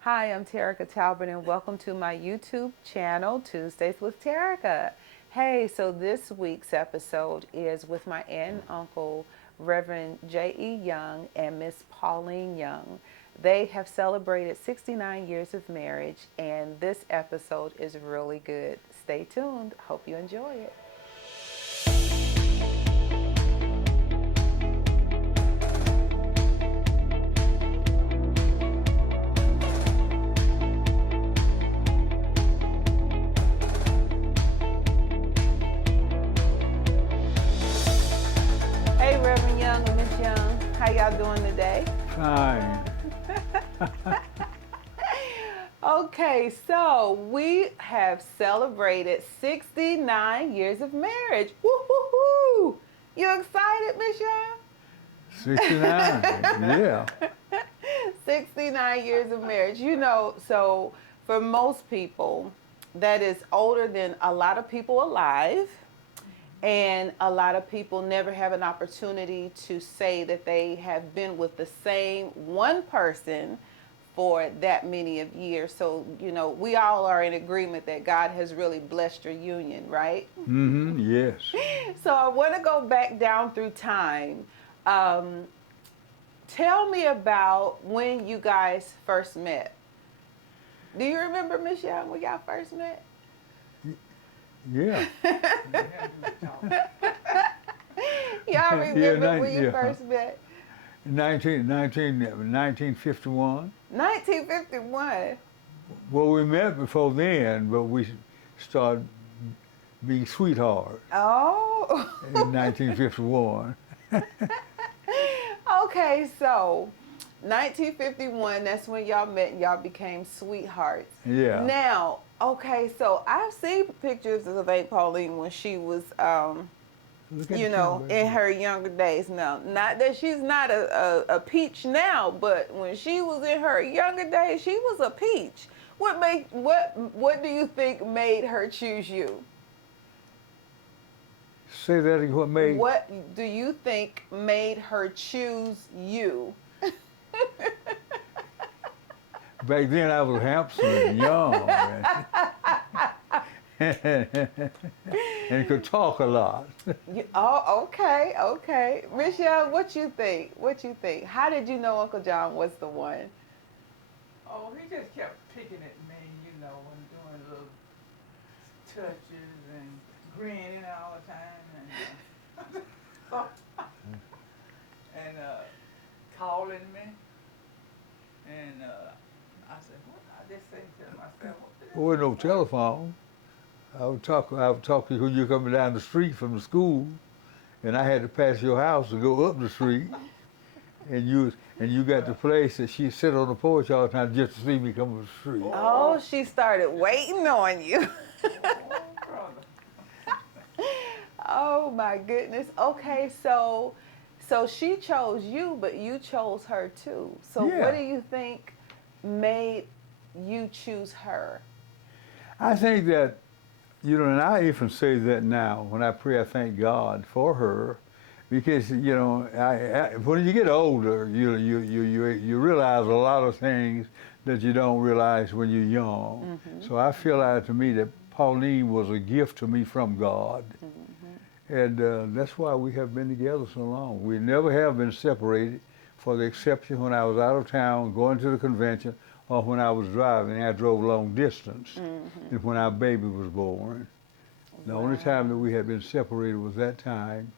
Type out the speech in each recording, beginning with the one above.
Hi, I'm Terica Talbert, and welcome to my YouTube channel, Tuesdays with Terica. Hey, so this week's episode is with my aunt and uncle, Reverend JE Young and Miss Pauline Young. They have celebrated 69 years of marriage, and this episode is really good. Stay tuned. Hope you enjoy it. Hey, Reverend Young and Miss Young, how y'all doing today? Fine. Okay, so we have celebrated 69 years of marriage. Woo-hoo-hoo! You excited, Miss Young? 69. Yeah. 69 years of marriage. You know, so for most people, that is older than a lot of people alive. And a lot of people never have an opportunity to say that they have been with the same one person for that many of years. So, you know, we all are in agreement that God has really blessed your union, right? Mm-hmm. Yes. So I want to go back down through time. Um, Tell me about when you guys first met. Do you remember, Miss Young, when y'all first met? Yeah. Y'all remember Yeah, when you yeah. first met? 1951. 1951. Well, we met before then, but we started being sweethearts Oh. in 1951. Okay, so 1951, that's when y'all met and y'all became sweethearts. Yeah. Now, okay, so I've seen pictures of Aunt Pauline when she was, Look at you the know, camera. in her younger days. Now, not that she's not a peach now, but when she was in her younger days, she was a peach. What do you think made her choose you? Say that again. What made? What do you think made her choose you? Back then I was handsome and young and could talk a lot. Oh, okay, okay. Miss Young, what you think? What you think? How did you know Uncle John was the one? Oh, he just kept picking at me, you know, and doing little touches and grinning all the time and calling me. And I said, what? I just said to myself, what the There was no telephone. I would talk to you when you were coming down the street from the school, and I had to pass your house to go up the street. And you got the place that she sit on the porch all the time just to see me come up the street. Oh, she started waiting on you. brother? Oh my goodness. Okay, so she chose you, but you chose her too. So Yeah. what do you think made you choose her? I think that, and I even say that now when I pray, I thank God for her, because when you get older, you realize a lot of things that you don't realize when you're young. Mm-hmm. So I feel like to me that Pauline was a gift to me from God. Mm-hmm. And that's why we have been together so long. We never have been separated, for the exception when I was out of town going to the convention, or when I was driving. I drove long distance, Mm-hmm. and when our baby was born. The only time that we had been separated was that time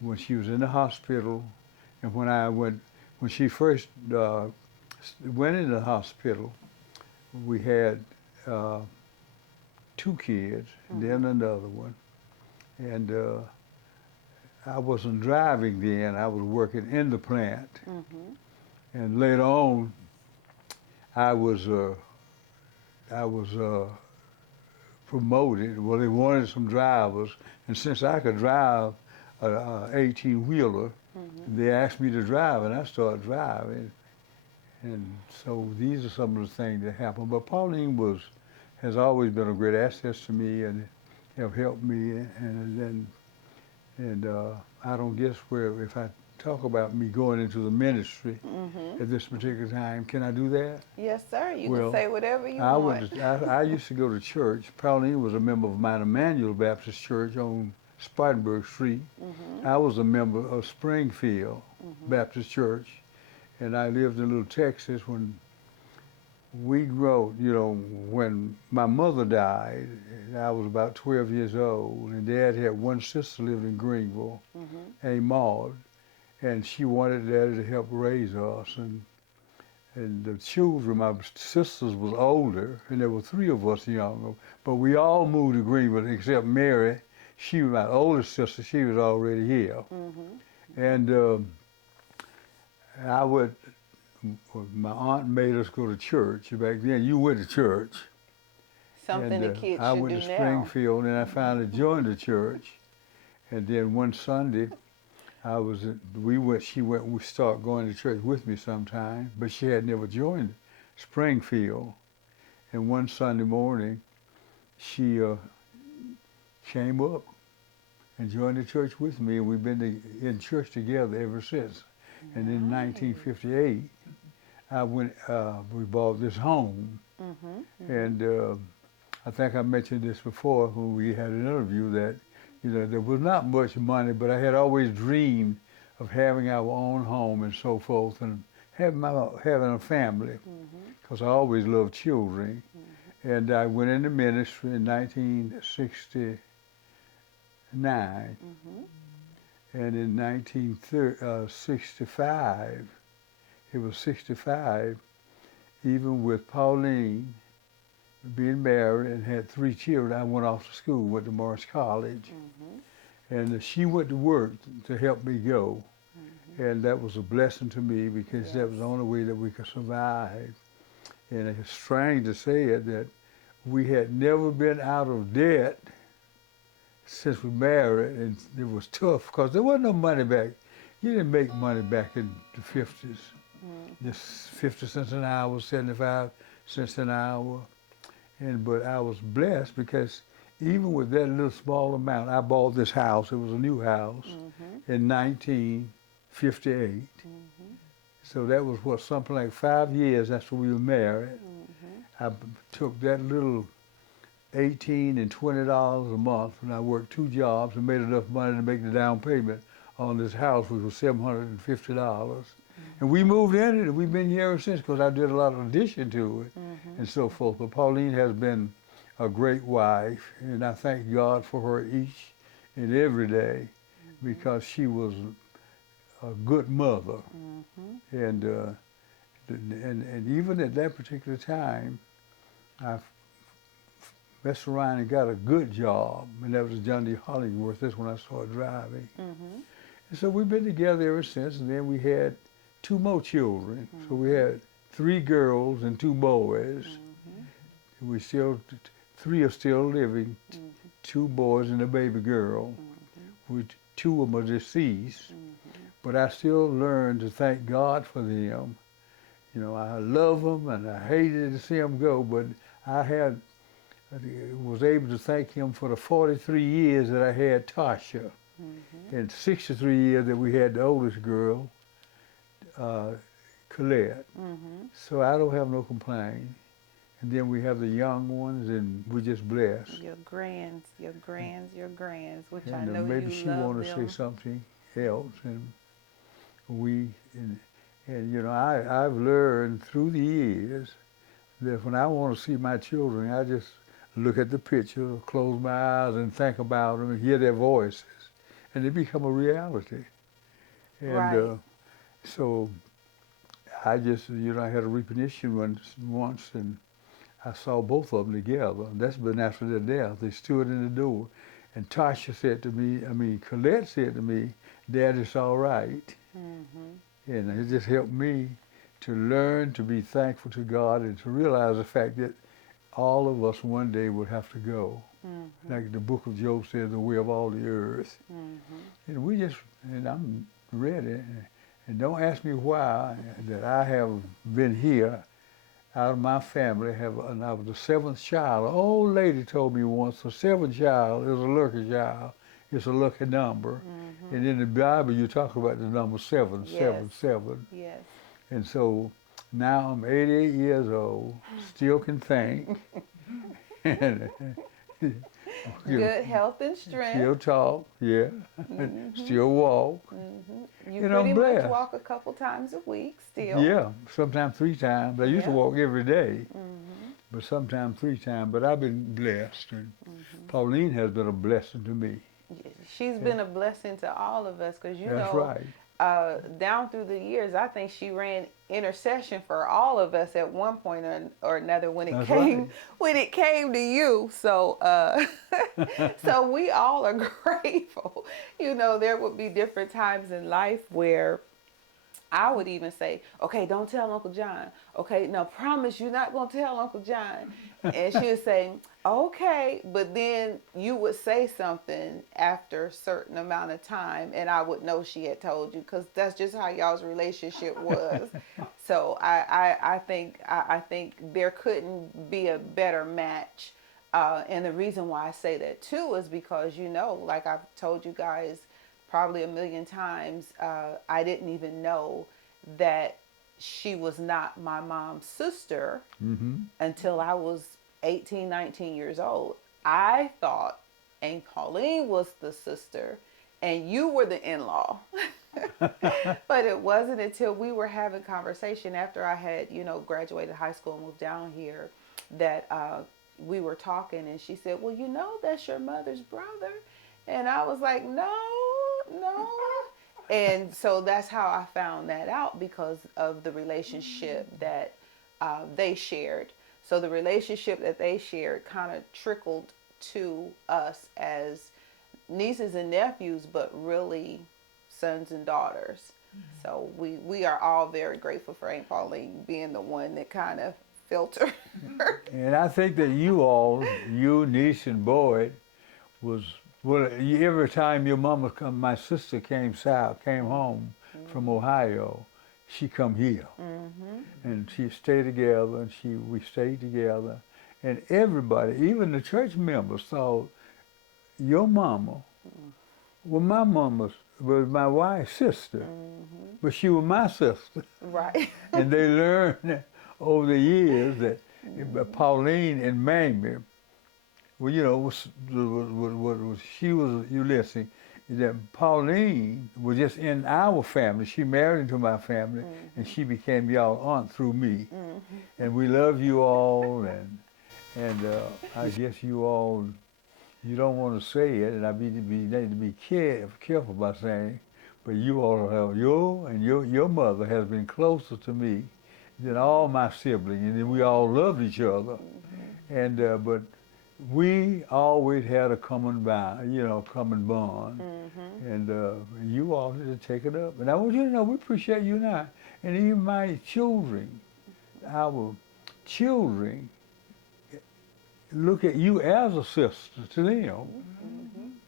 when she was in the hospital, and when she first went into the hospital, we had 2 kids, and then another one. And I wasn't driving then, I was working in the plant. Mm-hmm. And later on, I was promoted. Well, they wanted some drivers, and since I could drive a 18-wheeler, Mm-hmm. they asked me to drive, and I started driving. And so these are some of the things that happened. But Pauline has always been a great asset to me and have helped me. And I don't guess if I talk about me going into the ministry at this particular time. Can I do that? Yes, sir. You Well, can say whatever you I want. I used to go to church. Pauline was a member of Mount Emmanuel Baptist Church on Spartanburg Street. I was a member of Springfield Baptist Church, and I lived in Little Texas when we grew, you know, when my mother died. I was about 12 years old, and Dad had one sister lived in Greenville, named Maud, and she wanted Daddy to help raise us. And the children, my sisters was older, and there were 3 of us younger, but we all moved to Greenville except Mary. She was my oldest sister. She was already here. And I would, my aunt made us go to church. Back then, you went to church. Something And the kids I should went do to now. Springfield, and I finally joined the church. And then one Sunday, we started going to church with me sometime, but she had never joined Springfield. And one Sunday morning, she came up and joined the church with me, and we've been in church together ever since. And in 1958, we bought this home. And I think I mentioned this before when we had an interview that, you know, there was not much money, but I had always dreamed of having our own home and so forth, and having a family, because I always loved children. And I went into ministry in 1969, and in 1965, it was 65, even with Pauline being married and had 3 children, I went off to school, went to Morris College. And she went to work to help me go. And that was a blessing to me because that was the only way that we could survive. And it's strange to say it that we had never been out of debt since we married, and it was tough because there wasn't no money back. You didn't make money back in the 50s. Just 50 cents an hour, 75 cents an hour. But I was blessed because even with that little small amount, I bought this house. It was a new house in 1958. So that was something like 5 years after we were married. I took that little $18 and $20 a month, and I worked 2 jobs and made enough money to make the down payment on this house, which was $750. And we moved in it, and we've been here ever since because I did a lot of addition to it and so forth. But Pauline has been a great wife, and I thank God for her each and every day because she was a good mother. And even at that particular time, I messed around and got a good job, and that was John D. Hollingworth. That's when I started driving. And so we've been together ever since, and then we had 2 more children. So we had 3 girls and 2 boys. We still, 3 are still living, 2 boys and a baby girl. 2 of them are deceased. But I still learned to thank God for them. You know, I love them and I hated to see them go, but I was able to thank him for the 43 years that I had Tasha, and 63 years that we had the oldest girl, Colette. So I don't have no complaint. And then we have the young ones, and we're just blessed. Your grands, which And I know maybe you she love want to them. say something else, and you know, I've learned through the years that when I want to see my children, I just look at the picture, close my eyes, and think about them, and hear their voices, and they become a reality. And so I just, you know, I had a recognition once, and I saw both of them together. That's been after their death. They stood in the door, and Tasha said to me, Colette said to me, Dad, it's all right. And it just helped me to learn to be thankful to God and to realize the fact that all of us one day would have to go. Like the book of Job says, the way of all the earth. And I'm ready. And don't ask me why that I have been here out of my family. And I was the 7th child. An old lady told me once, the 7th child is a lucky child. it's a lucky number. And in the Bible, you talk about the number 7, Yes. 7, 7. Yes. And so now I'm 88 years old, still can think, and Good health and strength. still talk, yeah, still walk. You and I'm pretty much blessed. walk a couple times a week still. Yeah, sometimes 3 times. I used to Yeah. walk every day, but sometimes 3 times. But I've been blessed, and Pauline has been a blessing to me. She's been a blessing to all of us because, you That's know, right. down through the years, I think she ran intercession for all of us at one point or another when it That's came right. when it came to you. So so we all are grateful. You know, there would be different times in life where I would even say, okay, don't tell Uncle John. Okay, now promise you're not going to tell Uncle John. And she would say, okay. But then you would say something after a certain amount of time, and I would know she had told you because that's just how y'all's relationship was. So I think there couldn't be a better match. And the reason why I say that too is because, you know, like I've told you guys probably a million times, I didn't even know that she was not my mom's sister until I was 18, 19 years old. I thought Aunt Pauline was the sister and you were the in-law. But it wasn't until we were having conversation after I had, you know, graduated high school and moved down here that we were talking, and she said, well, you know, that's your mother's brother. And I was like, no. And so that's how I found that out, because of the relationship that they shared. So the relationship that they shared kind of trickled to us as nieces and nephews, but really sons and daughters. So we are all very grateful for Aunt Pauline being the one that kind of filtered her. And I think that you niece and Boyd, was, well, every time your mama come, my sister came home from Ohio, she come here. And she stayed together, and we stayed together. And everybody, even the church members, thought your mama, well, my mama was my wife's sister, but she was my sister. Right. And they learned over the years that Pauline and Mamie, well, you know, she was, you listening, that Pauline was just in our family. She married into my family, and she became y'all aunt through me. And we love you all, and I guess you all, you don't want to say it, and I need to be careful about saying, but you all have, your mother has been closer to me than all my siblings, and then we all loved each other. And but we always had a common bond, and you all need to take it up. And I want you to know we appreciate you now, and even my children, our children, look at you as a sister to them,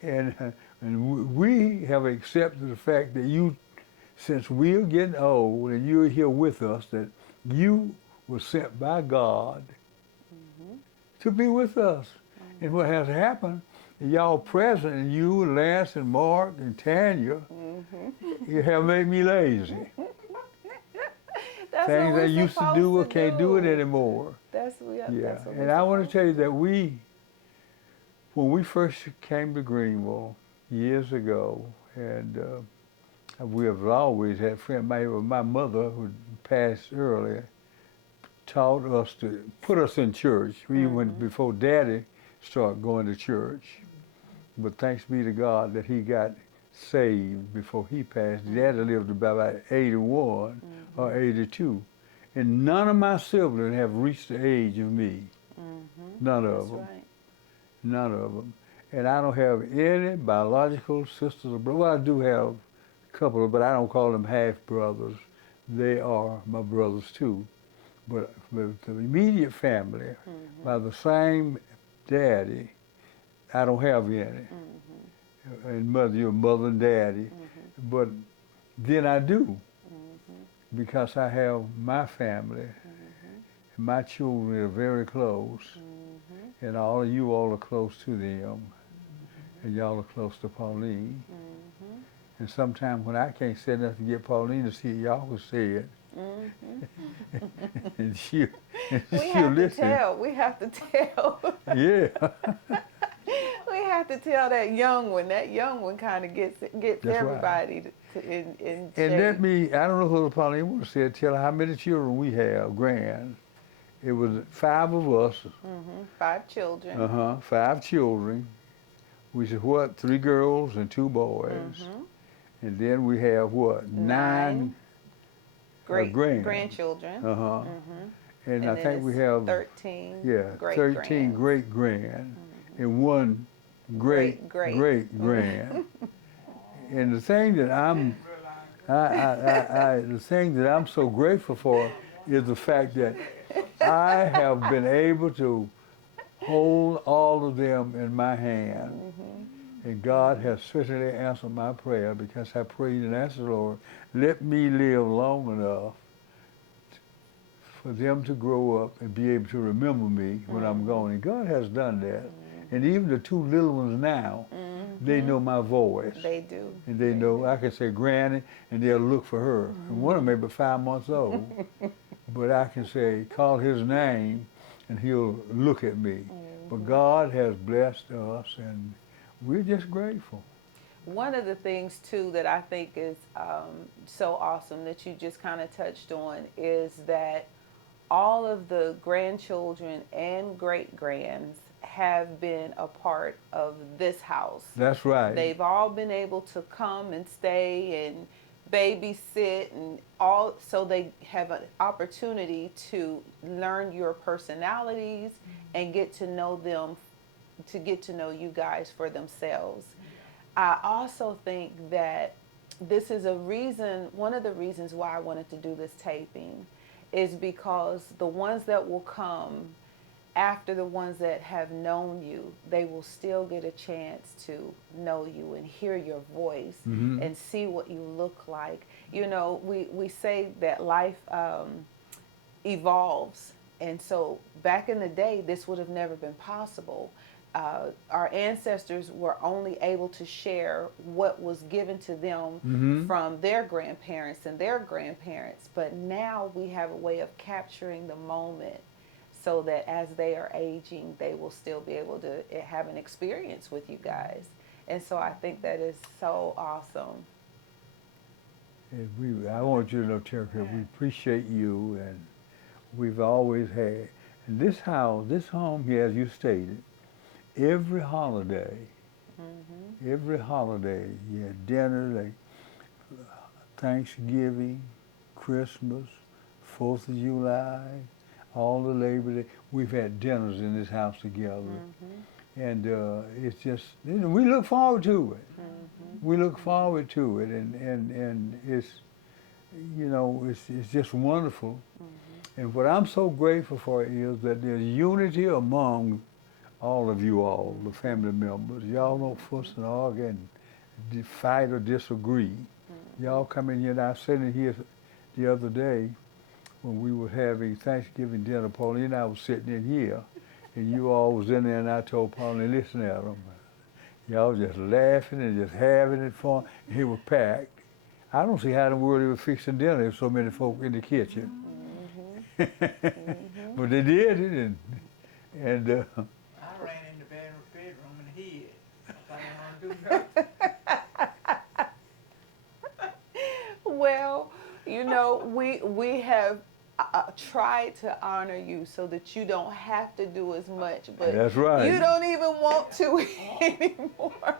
and we have accepted the fact that you, since we're getting old and you're here with us, that you were sent by God to be with us. And what has happened, y'all present, and you, Lance, and Mark, and Tanya, you have made me lazy. That's Things what I we're used to do, I can't do it anymore. That's what And I want to tell you that when we first came to Greenville years ago, and we have always had friends. My mother, who passed earlier, taught us to put us in church. We went before Daddy started going to church. But thanks be to God that he got saved before he passed. Daddy lived about 81 or 82. And none of my siblings have reached the age of me. None of them. Right. None of them. And I don't have any biological sisters or brothers. Well, I do have a couple, but I don't call them half-brothers. They are my brothers too. But the immediate family, by the same daddy, I don't have any. And your mother and daddy. But then I do, because I have my family, and my children are very close, and all of you all are close to them. and y'all are close to Pauline. Mm-hmm. And sometimes when I can't say nothing to get Pauline to see it, y'all will say it. Mm-hmm. and she'll We have to listen. tell. We have to tell. Yeah. We have to tell that young one. That young one kind of gets That's right. everybody in And shape. let me, I don't know who Pauline want to say it, tell her how many children we have, grand. It was 5 of us. Mm-hmm. 5 children. 5 children. We said, what, 3 girls and 2 boys. Mm-hmm. And then we have what, 9 grandchildren. Uh-huh. Mm-hmm. And I then think we it's have 13 13 great-grands. great grand and 1 great Great. grand. And the thing that the thing that I'm so grateful for is the fact that I have been able to hold all of them in my hand. Mm-hmm. And God has certainly answered my prayer because I prayed and asked the Lord, let me live long enough for them to grow up and be able to remember me when I'm gone. And God has done that. And even the 2 little ones now, they know my voice. They do. And they know, I can say Granny, and they'll look for her. And one of them may be 5 months old, but I can say, call his name, and he'll look at me. But God has blessed us, and we're just grateful. One of the things, too, that I think is so awesome that you just kind of touched on is that all of the grandchildren and great-grands have been a part of this house. That's right. They've all been able to come and stay and babysit and all, so they have an opportunity to learn your personalities and get to know them, to get to know you guys for themselves. I also think that this is one of the reasons why I wanted to do this taping is because the ones that will come after the ones that have known you, they will still get a chance to know you and hear your voice and see what you look like. You know, we say that life evolves. And so back in the day, this would have never been possible. Our ancestors were only able to share what was given to them from their grandparents and their grandparents. But now we have a way of capturing the moment so that as they are aging, they will still be able to have an experience with you guys. And so I think that is so awesome. And I want you to know, Terica, we appreciate you, and we've always had. And this house, this home here, as you stated, every holiday, you had dinner, like Thanksgiving, Christmas, 4th of July, all the Labor Day. We've had dinners in this house together. And it's just, we look forward to it. We look forward to it, and it's, it's just wonderful. And what I'm so grateful for is that there's unity among all of you all, the family members. Y'all don't fuss and argue and fight or disagree. Y'all come in here, and I was sitting here the other day when we were having Thanksgiving dinner. Pauline and I was sitting in here, and you all was in there, and I told Pauline, listen at them. Y'all just laughing and just having it fun. And it was packed. I don't see how in the world they were fixing dinner. There's so many folk in the kitchen. But they did it, and I ran in the bedroom and hid. I didn't want to do nothing. Well, we have tried to honor you so that you don't have to do as much, but that's right. you don't even want to anymore.